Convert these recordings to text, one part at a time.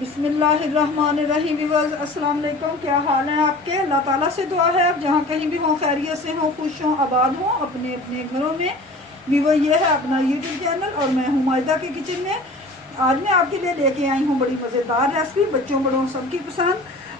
बिस्मिल्लाहिर्रहमानिर्रहीम व्यूअर्स, अस्सलाम वालेकुम। क्या हाल है आपके? अल्लाह ताला से दुआ है आप जहाँ कहीं भी हों खैरियत से हों, खुश हों, आबाद हों अपने अपने घरों में। व्यूअर, ये है अपना यूट्यूब चैनल और मैं हूँ मायदा के किचन में। आज मैं आपके लिए लेके आई हूँ बड़ी मज़ेदार रेसिपी, बच्चों बड़ों सबकी पसंद।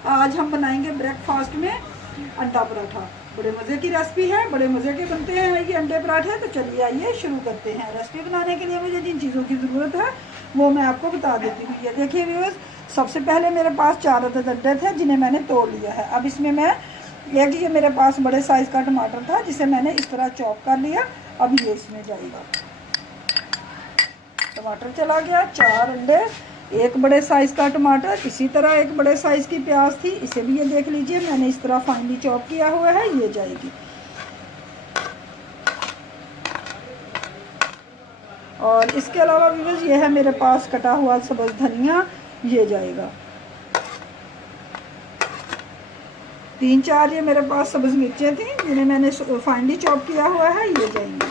आज हम बनाएंगे ब्रेकफास्ट में अंडा पराठा। बड़े मज़े की रेसिपी है, बड़े मज़े के बनते हैं ये अंडे पराठे। तो चलिए आइए शुरू करते हैं। रेसिपी बनाने के लिए मुझे जिन चीज़ों की ज़रूरत है वो मैं आपको बता देती हूँ। ये देखिए व्यूअर्स, सबसे पहले मेरे पास 4 अदद अंडे थे जिन्हें मैंने तोड़ लिया है। अब इसमें मैं एक ये मेरे पास बड़े साइज़ का टमाटर था जिसे मैंने इस तरह चॉप कर लिया। अब ये इसमें जाएगा। टमाटर चला गया, 4 अंडे, एक बड़े साइज़ का टमाटर, इसी तरह एक बड़े साइज़ की प्याज थी, इसे भी ये देख लीजिए मैंने इस तरह फाइनली चॉप किया हुआ है, ये जाएगी। और इसके अलावा व्यूअर्स ये है मेरे पास कटा हुआ सब्ज़ धनिया, ये जाएगा। 3-4 ये मेरे पास सब्ज़ मिर्चें थी जिन्हें मैंने फाइनली चॉप किया हुआ है, ये जाएंगे।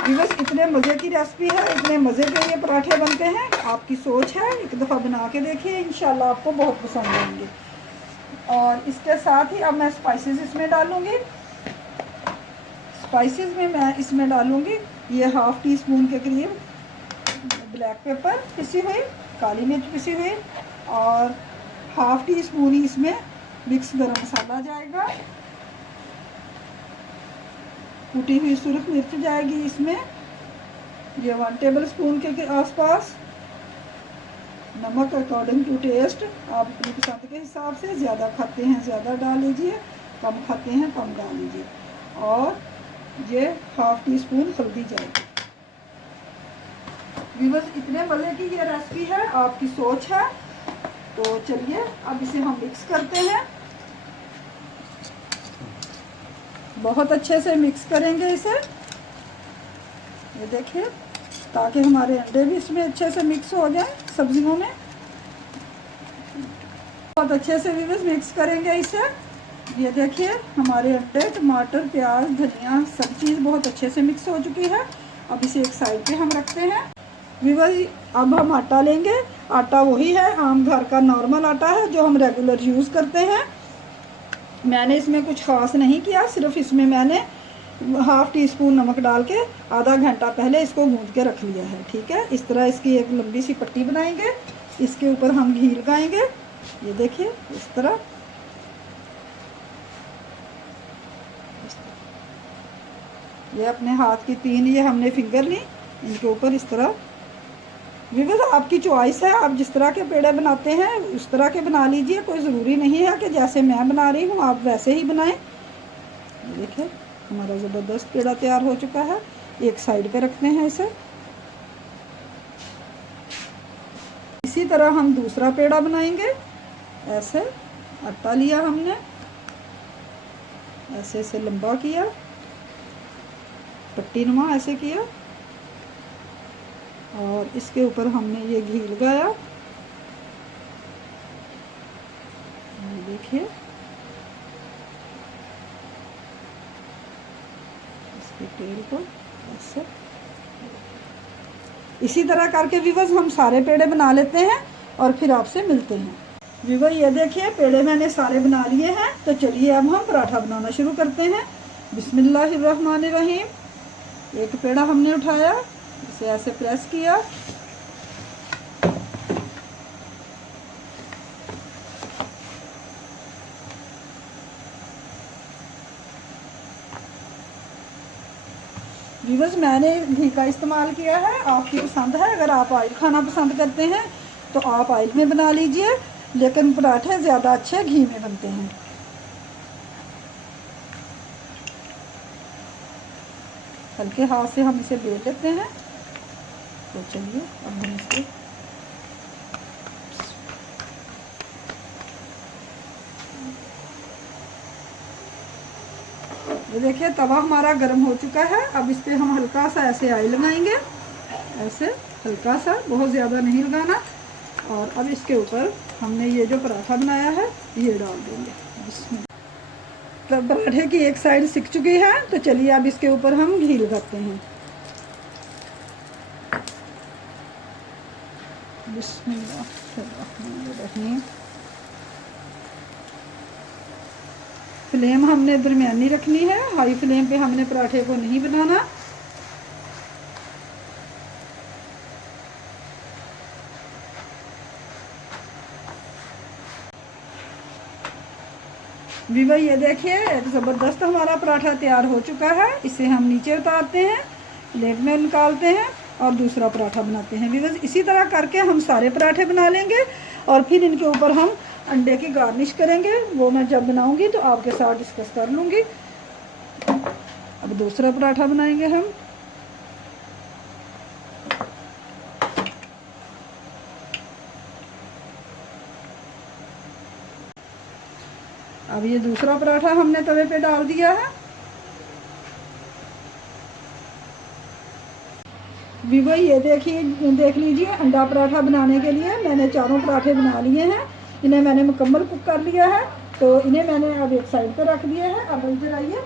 व्यूअर्स, इतने मज़े की रेसिपी है, इतने मज़े के ये पराठे बनते हैं। आपकी सोच है, एक दफ़ा बना के देखिए, इंशाल्लाह आपको बहुत पसंद आएंगे। और इसके साथ ही अब मैं स्पाइसेस इसमें डालूँगी। स्पाइसेस में मैं इसमें डालूँगी ये 1/2 टीस्पून के करीब ब्लैक पेपर पिसी हुई, काली मिर्च पिसी हुई, और 1/2 टीस्पून ही इसमें मिक्स गरम मसाला जाएगा। कुटी हुई सुरख मिर्च जाएगी इसमें, ये 1 टेबलस्पून के आसपास। नमक अकॉर्डिंग टू टेस्ट, आप अपनी पसंद के हिसाब से, ज़्यादा खाते हैं ज़्यादा डाल लीजिए, कम खाते हैं कम डाल लीजिए। और ये 1/2 टीस्पून हल्दी जाएगी। व्यूअर्स, इतने मज़े की ये रेसिपी है, आपकी सोच है। तो चलिए अब इसे हम मिक्स करते हैं। बहुत अच्छे से मिक्स करेंगे इसे, ये देखिए, ताकि हमारे अंडे भी इसमें अच्छे से मिक्स हो जाए सब्जियों में। बहुत अच्छे से व्यूअर्स मिक्स करेंगे इसे। ये देखिए हमारे अंडे, टमाटर, प्याज, धनिया सब चीज़ बहुत अच्छे से मिक्स हो चुकी है। अब इसे एक साइड पे हम रखते हैं। व्यूअर्स, अब हम आटा लेंगे। आटा वही है, आम घर का नॉर्मल आटा है जो हम रेगुलर यूज़ करते हैं। मैंने इसमें कुछ ख़ास नहीं किया, सिर्फ इसमें मैंने 1/2 टीस्पून नमक डाल के आधा घंटा पहले इसको गूंद के रख लिया है। ठीक है, इस तरह इसकी एक लंबी सी पट्टी बनाएंगे, इसके ऊपर हम घी लगाएंगे। ये देखिए इस तरह, ये अपने हाथ की 3 ये हमने फिंगर ली, इनके ऊपर इस तरह। व्यूअर्स, आपकी चॉइस है, आप जिस तरह के पेड़े बनाते हैं उस तरह के बना लीजिए। कोई ज़रूरी नहीं है कि जैसे मैं बना रही हूँ आप वैसे ही बनाएं। देखिए हमारा ज़बरदस्त पेड़ा तैयार हो चुका है। एक साइड पे रखते हैं इसे। इसी तरह हम दूसरा पेड़ा बनाएंगे। ऐसे आटा लिया हमने, ऐसे ऐसे लंबा किया, पट्टी नुमा ऐसे किया, और इसके ऊपर हमने ये घी लगाया। देखिए इसके तेल को ऐसे, इसी तरह करके व्यूअर्स हम सारे पेड़े बना लेते हैं और फिर आपसे मिलते हैं। व्यूअर, ये देखिए पेड़े मैंने सारे बना लिए हैं। तो चलिए अब हम पराठा बनाना शुरू करते हैं। बिस्मिल्लाहिर्रहमानिर्रहीम। एक पेड़ा हमने उठाया, इसे ऐसे प्रेस किया, व्यूअर्स मैंने घी का इस्तेमाल किया है, आपकी पसंद है। अगर आप ऑयल खाना पसंद करते हैं तो आप ऑयल में बना लीजिए, लेकिन पराठे ज़्यादा अच्छे घी में बनते हैं। हल्के हाथ से हम इसे बेल लेते हैं। तो चलिए अब हम इसको, ये देखिए तवा हमारा गर्म हो चुका है। अब इस पर हम हल्का सा ऐसे ऑयल लगाएंगे, ऐसे हल्का सा, बहुत ज़्यादा नहीं लगाना। और अब इसके ऊपर हमने ये जो पराठा बनाया है ये डाल देंगे। तो पराठे की एक साइड सिक चुकी है, तो चलिए अब इसके ऊपर हम घी लगाते हैं। बिस्मिल्लाहिर्रहमानिर्रहीम। फ्लेम हमने दरमियानी रखनी है, हाई फ्लेम पे हमने पराठे को नहीं बनाना। वीवर ये देखिए एक ज़बरदस्त हमारा पराठा तैयार हो चुका है। इसे हम नीचे उतारते हैं, प्लेट में निकालते हैं और दूसरा पराठा बनाते हैं। वीवर इसी तरह करके हम सारे पराठे बना लेंगे और फिर इनके ऊपर हम अंडे की गार्निश करेंगे। वो मैं जब बनाऊंगी तो आपके साथ डिस्कस कर लूँगी। अब दूसरा पराठा बनाएंगे हम। अब ये दूसरा पराठा हमने तवे पे डाल दिया है। वीवर ये देखिए, देख लीजिए अंडा पराठा बनाने के लिए मैंने चारों पराठे बना लिए हैं। इन्हें मैंने मुकम्मल कुक कर लिया है, तो इन्हें मैंने अब एक साइड पे रख दिया है। अब इधर आइए,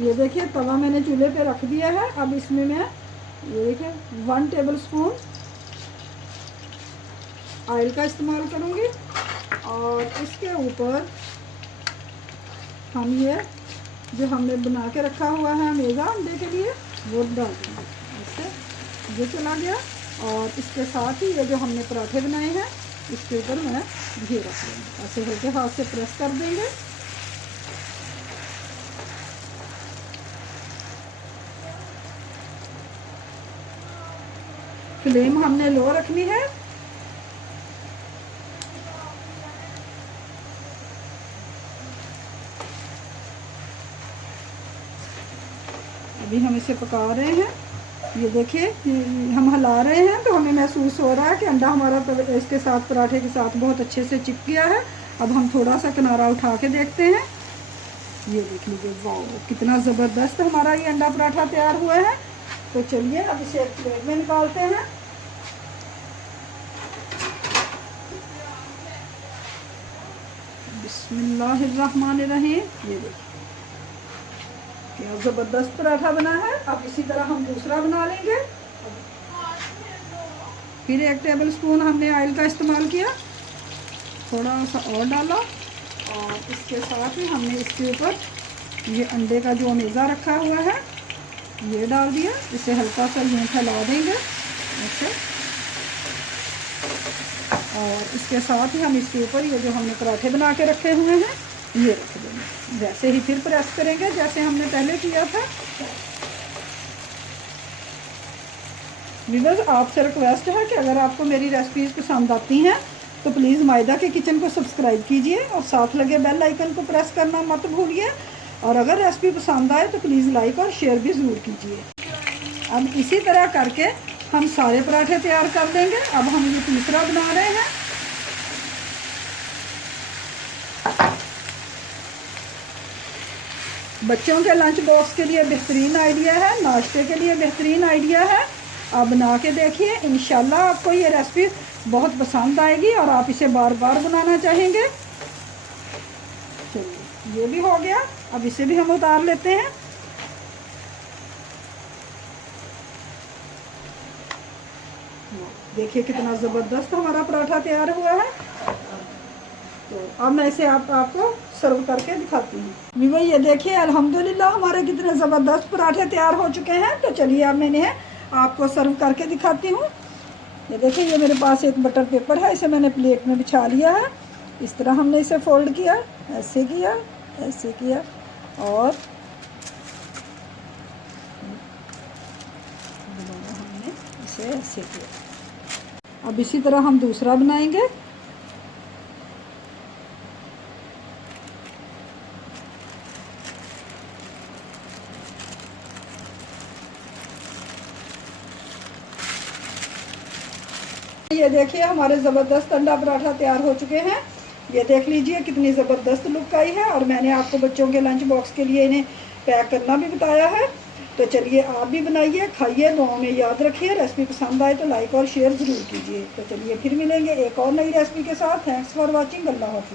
ये देखिए तवा मैंने चूल्हे पे रख दिया है। अब इसमें मैं ये देखिए 1 टेबल स्पून ऑयल का इस्तेमाल करूँगी और इसके ऊपर हम ये जो हमने बना के रखा हुआ है मेज़ा अंडे के लिए वो डाल देंगे। ऐसे ये चला गया और इसके साथ ही ये जो हमने पराठे बनाए हैं इसके ऊपर मैं घी रख देंगे। ऐसे हल्के हाथ से प्रेस कर देंगे। फ्लेम हमने लो रखनी है। अभी हम इसे पका रहे हैं। ये देखिए हम हिला रहे हैं तो हमें महसूस हो रहा है कि अंडा हमारा इसके साथ पराठे के साथ बहुत अच्छे से चिपक गया है। अब हम थोड़ा सा किनारा उठा के देखते हैं। ये देख लीजिए, वाह कितना ज़बरदस्त हमारा ये अंडा पराठा तैयार हुआ है। तो चलिए अब इसे एक प्लेट में निकालते हैं। बिस्मिल्लाहिर्रहमानिर्रहीम। ये देखिए क्या ज़बरदस्त पराठा बना है। अब इसी तरह हम दूसरा बना लेंगे। फिर 1 टेबल स्पून हमने ऑयल का इस्तेमाल किया, थोड़ा सा और डाला और इसके साथ ही हमने इसके ऊपर ये अंडे का जो मेज़ा रखा हुआ है ये डाल दिया। इसे हल्का सा यूँ फैला देंगे ऐसे और इसके साथ ही हम इसके ऊपर ये जो हमने पराठे बना के रखे हुए हैं ये रख देंगे। वैसे ही फिर प्रेस करेंगे जैसे हमने पहले किया था। व्यूअर्स आपसे रिक्वेस्ट है कि अगर आपको मेरी रेसिपीज़ पसंद आती हैं तो प्लीज़ मायदा के किचन को सब्सक्राइब कीजिए और साथ लगे बेल आइकन को प्रेस करना मत भूलिए। और अगर रेसिपी पसंद आए तो प्लीज़ लाइक और शेयर भी ज़रूर कीजिए। अब इसी तरह करके हम सारे पराठे तैयार कर देंगे। अब हम ये तीसरा बना रहे हैं। बच्चों के लंच बॉक्स के लिए बेहतरीन आइडिया है, नाश्ते के लिए बेहतरीन आइडिया है। आप बना के देखिए, इंशाल्लाह आपको ये रेसिपी बहुत पसंद आएगी और आप इसे बार बार बनाना चाहेंगे। चलिए ये भी हो गया। अब इसे भी हम उतार लेते हैं। देखिए कितना ज़बरदस्त हमारा पराठा तैयार हुआ है। तो अब मैं इसे आपको सर्व करके दिखाती हूँ। वीवर ये देखिए अल्हम्दुलिल्लाह हमारे कितने ज़बरदस्त पराठे तैयार हो चुके हैं। तो चलिए अब मैंने आपको सर्व करके दिखाती हूँ। ये देखिए ये मेरे पास एक बटर पेपर है, इसे मैंने प्लेट में बिछा लिया है। इस तरह हमने इसे फोल्ड किया, ऐसे किया, ऐसे किया और हमने इसे ऐसे किया। अब इसी तरह हम दूसरा बनाएंगे। ये देखिए हमारे ज़बरदस्त अंडा पराठा तैयार हो चुके हैं। ये देख लीजिए कितनी ज़बरदस्त लुक आई है और मैंने आपको बच्चों के लंच बॉक्स के लिए इन्हें पैक करना भी बताया है। तो चलिए आप भी बनाइए, खाइए, दुआ में याद रखिए। रेसिपी पसंद आए तो लाइक और शेयर ज़रूर कीजिए। तो चलिए फिर मिलेंगे एक और नई रेसिपी के साथ। Thanks for watching. अल्लाह हाफ़िज़।